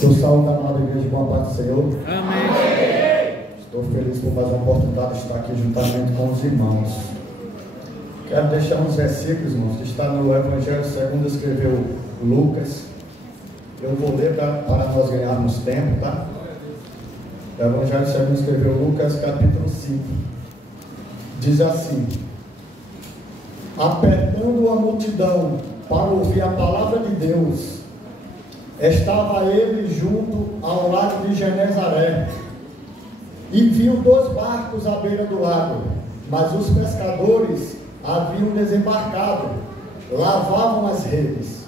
Eu saúdo a amada igreja, boa paz do Senhor. Amém. Estou feliz por mais uma oportunidade de estar aqui juntamente com os irmãos. Quero deixar uns versículos, irmãos, que está no Evangelho segundo escreveu Lucas. Eu vou ler para nós ganharmos tempo, tá? O Evangelho segundo escreveu Lucas, capítulo 5. Diz assim: apertando a multidão para ouvir a palavra de Deus, estava ele junto ao lago de Genezaré, e viu 2 barcos à beira do lago, mas os pescadores haviam desembarcado, lavavam as redes.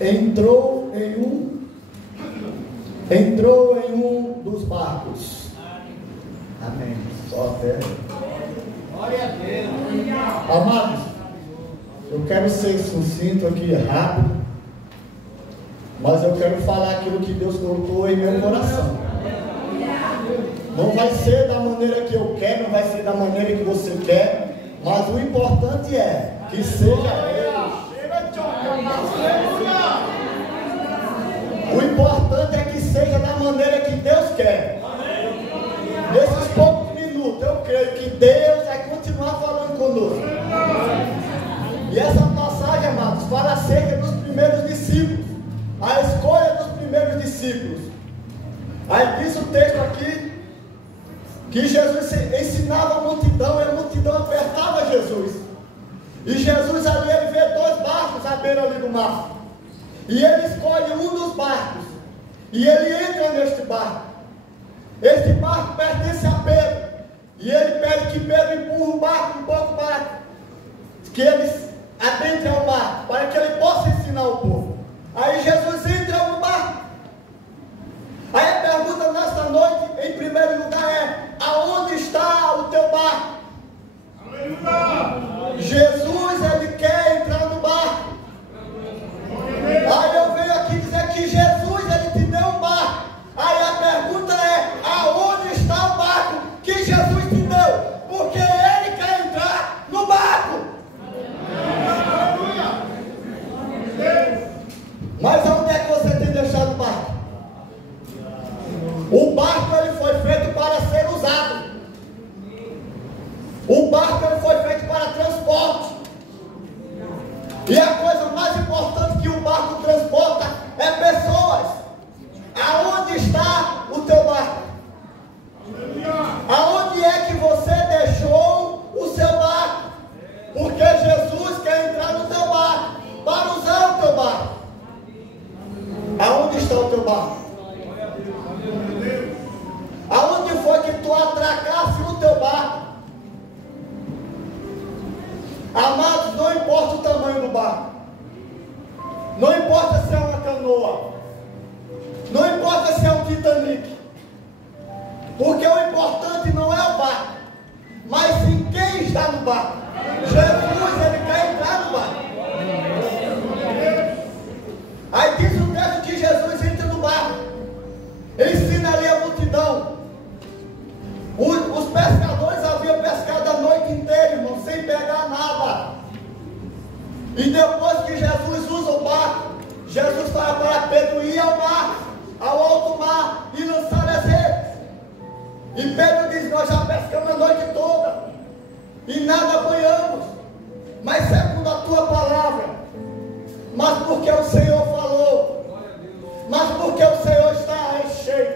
Entrou em um dos barcos. Amém. Só até. Glória a Deus. Amados, eu quero ser sucinto aqui, rápido, mas eu quero falar aquilo que Deus colocou em meu coração. Não vai ser da maneira que eu quero, não vai ser da maneira que você quer, mas o importante é que seja Deus. O importante é que seja da maneira que Deus quer. Nesses poucos minutos, eu creio que Deus vai continuar falando conosco. E essa passagem, amados, fala acerca dos primeiros discípulos, a escolha dos primeiros discípulos. Aí diz o texto aqui que Jesus ensinava a multidão, e a multidão apertava Jesus. E Jesus ali, ele vê 2 barcos à beira ali do mar. E ele escolhe um dos barcos, e ele entra neste barco. Este barco pertence a Pedro, e ele pede que Pedro empurre o barco um pouco para que eles adentrem ao barco, para que ele possa ensinar o povo. Aí Jesus entra no barco. Aí a pergunta nesta noite, em primeiro lugar, é: aonde está o teu barco? Jesus, ele quer entrar no barco. Aí eu venho aqui dizer que Jesus, ele te deu um barco. Aí a pergunta é: aonde está o barco que Jesus te deu? Porque ele quer entrar no barco. Mas aonde é que você tem deixado o barco? O barco, ele foi feito para ser usado. O barco, ele foi feito para transporte. E a coisa mais importante que o barco transporta é pessoas. Aonde está o teu barco? Aonde é que você deixou o seu barco? Porque Jesus quer entrar no teu barco, para usar o teu barco. Aonde está o teu barco? Aonde foi que tu atracasse o teu barco? Amados, não importa o tamanho do barco, não importa se é uma canoa, não importa se é um Titanic, porque o importante não é o barco, mas sim quem está no barco. Jesus, ele quer entrar no barco. Aí diz o texto que Jesus entra no barco, ensina ali a multidão. Os pescadores haviam pescado a noite inteira, irmão, sem pegar nada. E depois que Jesus usa o barco, Jesus fala para Pedro ir ao mar, ao alto mar, e lançar as redes. E Pedro diz: nós já pescamos a noite toda e nada apanhamos, mas segundo a tua palavra, mas porque o Senhor falou, mas porque o Senhor está enchendo,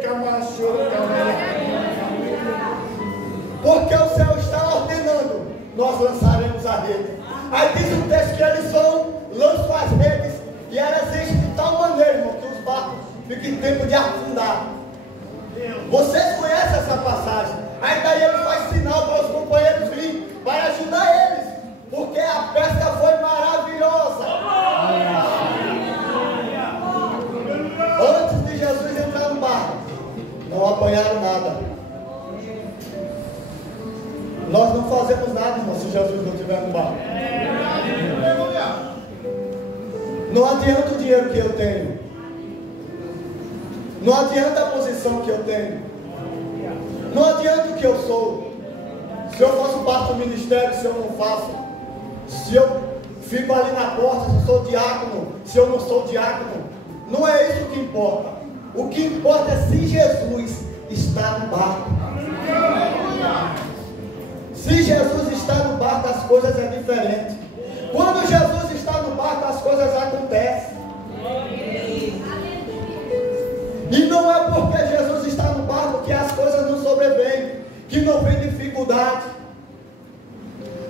porque o Senhor está ordenando, nós lançaremos a rede. Aí diz o texto que eles vão, lançam as redes, e elas enchem de tal maneira, irmão, que os barcos ficam em tempo de afundar. Vocês conhecem essa passagem? Aí daí ele faz sinal para os companheiros virem, para ajudar eles, porque a pesca foi maravilhosa. Antes de Jesus entrar no barco, não apanharam nada. Nós não fazemos nada, irmão, se Jesus não estiver no barco. Não adianta o dinheiro que eu tenho, não adianta a posição que eu tenho, não adianta o que eu sou. Se eu faço parte do ministério, se eu não faço, se eu fico ali na porta, se eu sou diácono, se eu não sou diácono, não é isso que importa. O que importa é se Jesus está no barco. Se Jesus está no barco, as coisas é diferente. Quando Jesus está no barco, as coisas acontecem. E não é porque Jesus está no barco que as coisas não sobrevêm, que não vem dificuldade.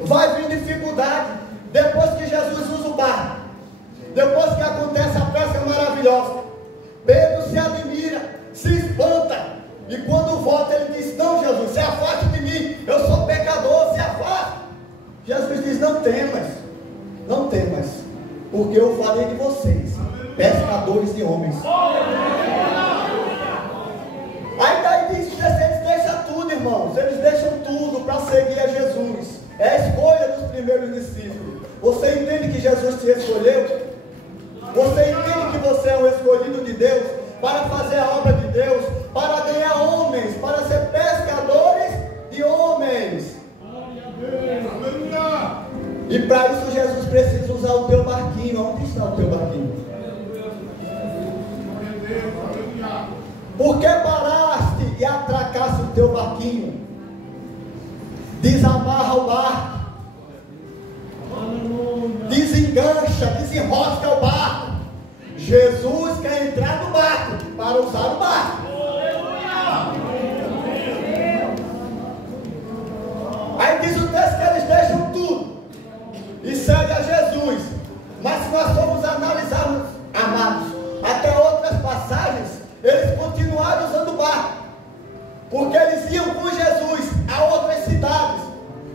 Vai vir dificuldade depois que Jesus usa o barco, depois que acontece a pesca maravilhosa. Pedro se admira, se espanta, e quando volta ele diz: não, Jesus, se afaste de mim, eu sou pecador, se afaste. Jesus diz: não temas, porque eu farei de vocês pescadores de homens. Aí daí diz que eles deixam tudo, irmãos, eles deixam tudo para seguir a Jesus. É a escolha dos primeiros discípulos. Você entende que Jesus te escolheu? Você entende que você é um escolhido de Deus para fazer a obra de Deus, para ganhar homens, para ser pescadores de homens? E para isso Jesus precisa usar o teu barquinho. Onde está o teu barquinho? Por que paraste e atracaste o teu barquinho? Desamarra o barco, desengancha, desenrosca o barco. Jesus quer entrar no barco para usar o barco. Aí diz o texto que eles deixam tudo e seguem a Jesus. Mas se nós formos analisarmos, amados, até outras passagens, eles continuaram usando o barco, porque eles iam com Jesus a outras cidades,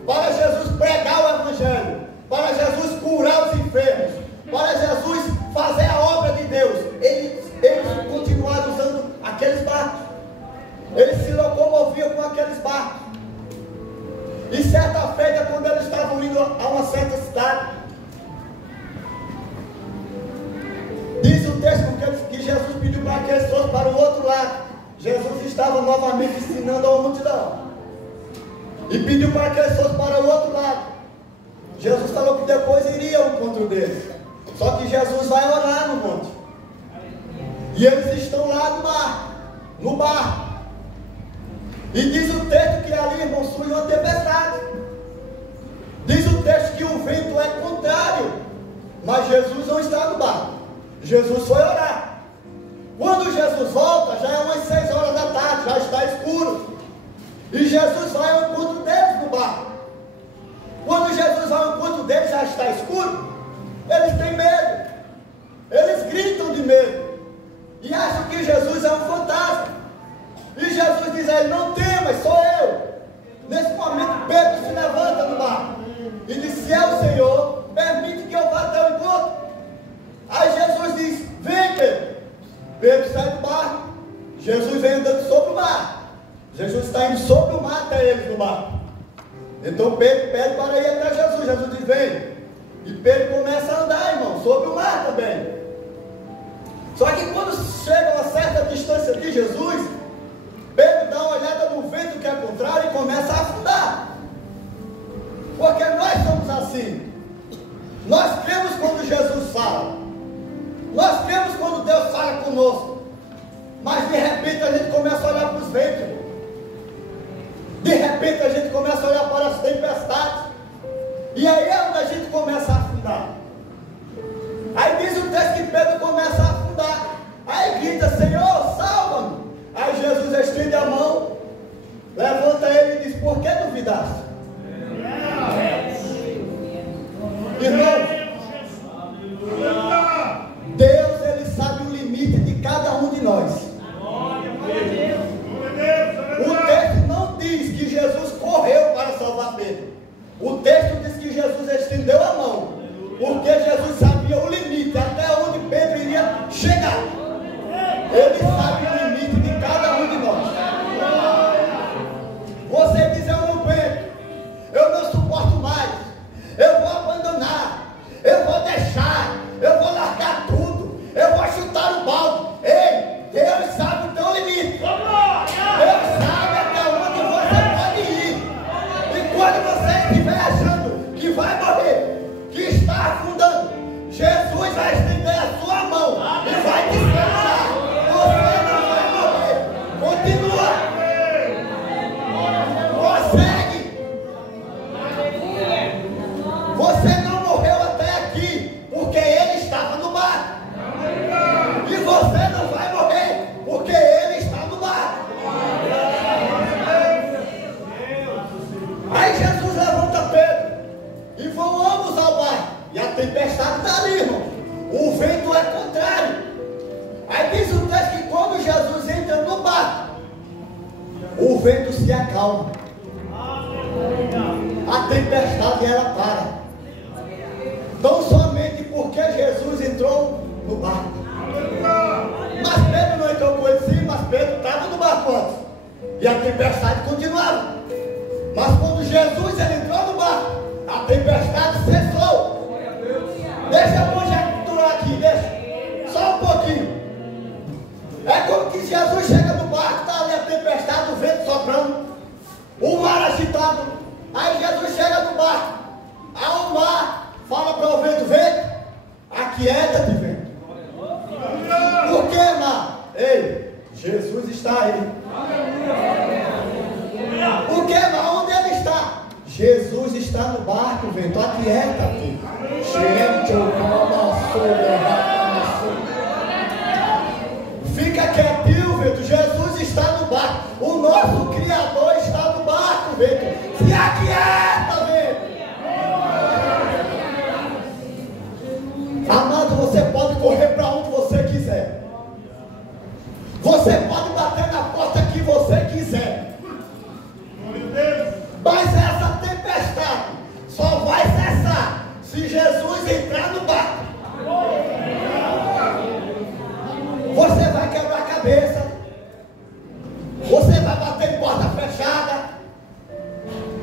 para Jesus pregar o Evangelho, para Jesus curar os enfermos, para Jesus fazer a obra de Deus. Eles continuaram usando aqueles barcos, eles se locomoviam com aqueles barcos. E certa feita, quando eles estavam indo a uma certa cidade, diz o texto que Jesus pediu para que eles fossem para o outro lado. Jesus estava novamente ensinando a uma multidão e pediu para que eles fossem para o outro lado. Jesus falou que depois iria ao encontro deles. Só que Jesus vai orar no monte, e eles estão lá no barco. E diz o texto que ali, irmão, surge uma tempestade. Diz o texto que o vento é contrário, mas Jesus não está no barco. Jesus foi orar. Quando Jesus volta, já é umas 6 horas da tarde, já está escuro. E Jesus vai ao encontro deles no barco. Quando Jesus vai ao encontro deles, já está escuro. Eles têm medo. Eles gritam de medo. E acham que Jesus é um fantasma. E Jesus diz a ele: não temas, sou eu. Nesse momento Pedro se levanta no barco e diz: se é o Senhor, permite que eu vá até o encontro. Aí Jesus diz: vem, Pedro. Pedro sai do barco. Jesus vem andando sobre o mar. Jesus está indo sobre o mar até eles no barco. Então Pedro pede para ir até Jesus. Jesus diz: vem. E Pedro começa a andar, irmão, sobre o mar também. Só que quando chega a uma certa distância de Jesus, Pedro dá uma olhada no vento que é contrário e começa a afundar. Porque nós somos assim. Nós cremos quando Jesus fala. Nós cremos quando Deus fala conosco. Mas de repente a gente começa a olhar para os ventos. De repente a gente começa a olhar para as tempestades. E aí é onde a gente começa a afundar. Aí diz o texto que Pedro começa a afundar. Aí grita: Senhor, salva-me. Aí Jesus estende a mão, levanta ele e diz: por que duvidaste? Irmão, Deus, ele sabe o limite de cada um de nós. O texto não diz que Jesus correu para salvar Pedro. O texto diz que Jesus estendeu a mão, porque Jesus sabia o limite, até onde Pedro iria chegar. Ele sabe o limite de cada um de nós. Você diz: eu não aguento, eu não suporto mais, eu vou abandonar, Você não morreu até aqui, porque Ele estava no barco. E você não vai morrer, porque Ele está no barco. Aí Jesus levanta Pedro e vão ambos ao barco. E a tempestade está ali, irmão. O vento é contrário. Aí diz o texto que quando Jesus entra no barco, o vento se acalma. A tempestade ela para. Tão somente porque Jesus entrou no barco. Mas Pedro não entrou com ele sim, mas Pedro estava no barco antes. E a tempestade continuava. Mas quando Jesus ele entrou no barco, a tempestade cessou. Deixa eu conjecturar aqui, deixa. Só um pouquinho. É como que Jesus chega no barco, está ali a tempestade, o vento soprando, o mar agitado. Aí Jesus chega no barco, aí o mar fala para o vento: vento, aquieta-te, vento. Por que, mar? Ei, Jesus está aí. Por que, mar? Onde ele está? Jesus está no barco, vento, aquieta-te. Fica quietinho, vento. Jesus está no barco. O nosso Criador está no barco, vento. Se aquieta, vento. Amado, você pode correr para onde você quiser. Você pode bater na porta que você quiser. Mas essa tempestade só vai cessar se Jesus entrar no barco. Você vai quebrar a cabeça. Você vai bater em porta fechada.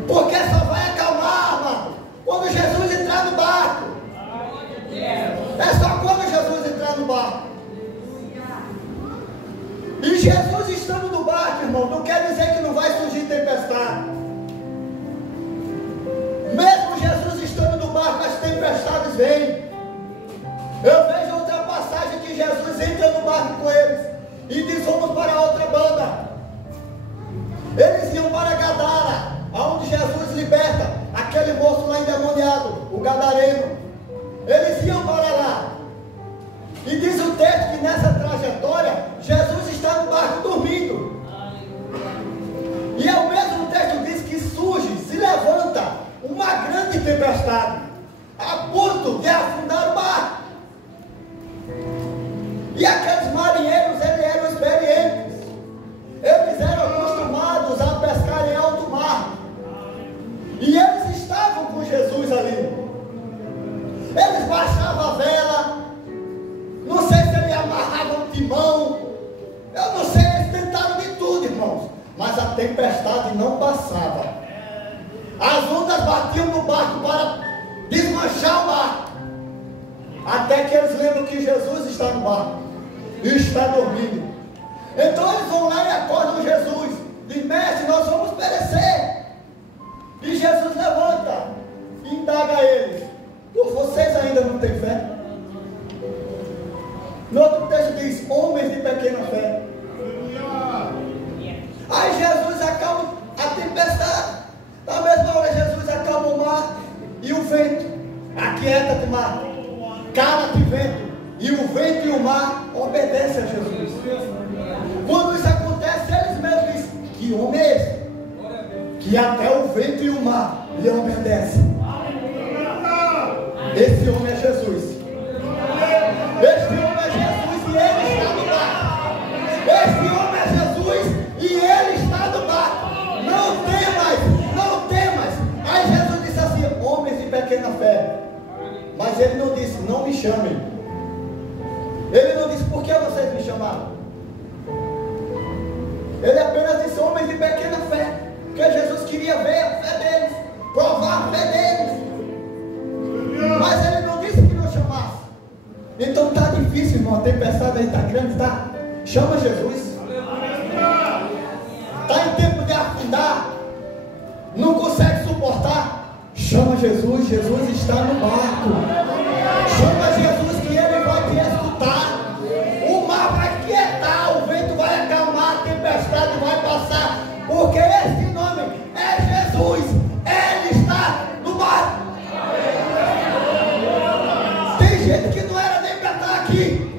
Porque só vai acalmar, amado, quando Jesus entrar no barco. É só quando Jesus entrar no barco. E Jesus estando no barco, irmão, não quer dizer que não vai surgir tempestade. Mesmo Jesus estando no barco, as tempestades vêm. Eu vejo outra passagem que Jesus entra no barco com eles e diz: vamos para outra banda. Eles iam para Gadara, onde Jesus liberta aquele moço lá endemoniado, o gadareno. Eles iam para lá. E diz o texto que nessa trajetória Jesus está no barco dormindo. E é o mesmo texto diz que surge, se levanta uma grande tempestade a ponto de afundar o barco. E aqueles marinheiros, eles eram experientes. Eles eram acostumados a pescar em alto mar. E eles estavam com Jesus ali. Eles baixavam a vela. Não sei se eles amarravam o timão. Eu não sei, eles tentaram de tudo, irmãos. Mas a tempestade não passava. As ondas batiam no barco para desmanchar o barco. Até que eles lembram que Jesus está no barco e está dormindo. Então eles vão lá e acordam Jesus. Diz: mestre, nós vamos perecer. E Jesus levanta e indaga a eles: por vocês ainda não têm fé? No outro texto diz: homens de pequena fé. Aí Jesus acalma a tempestade. Na mesma hora Jesus acalma o mar e o vento. Aquieta-te, mar. Cala-te, vento. E o vento e o mar obedecem a Jesus. Quando isso acontece, eles mesmos dizem: que homem é esse? Que até o vento e o mar lhe obedecem. Esse homem é Jesus. Esse homem é Jesus e ele está no barco. Esse homem é Jesus e ele está no barco. Não temas, não temas. Aí Jesus disse assim: homens de pequena fé. Mas ele não disse: não me chamem. Ele não disse: por que vocês me chamaram? Ele apenas disse: homens de pequena fé. Porque Jesus queria ver a fé deles, provar a fé deles. Mas ele não disse que não chamasse. Então está difícil, irmão. A tempestade aí está grande, tá? Chama Jesus. Está em tempo de afundar. Não consegue suportar. Chama Jesus. Jesus está no barco. Chama Jesus que ele vai te escutar. O mar vai quietar, o vento vai acalmar, a tempestade vai passar. Porque esse nome é Jesus. Ele está no barco. gente que não era nem para estar aqui.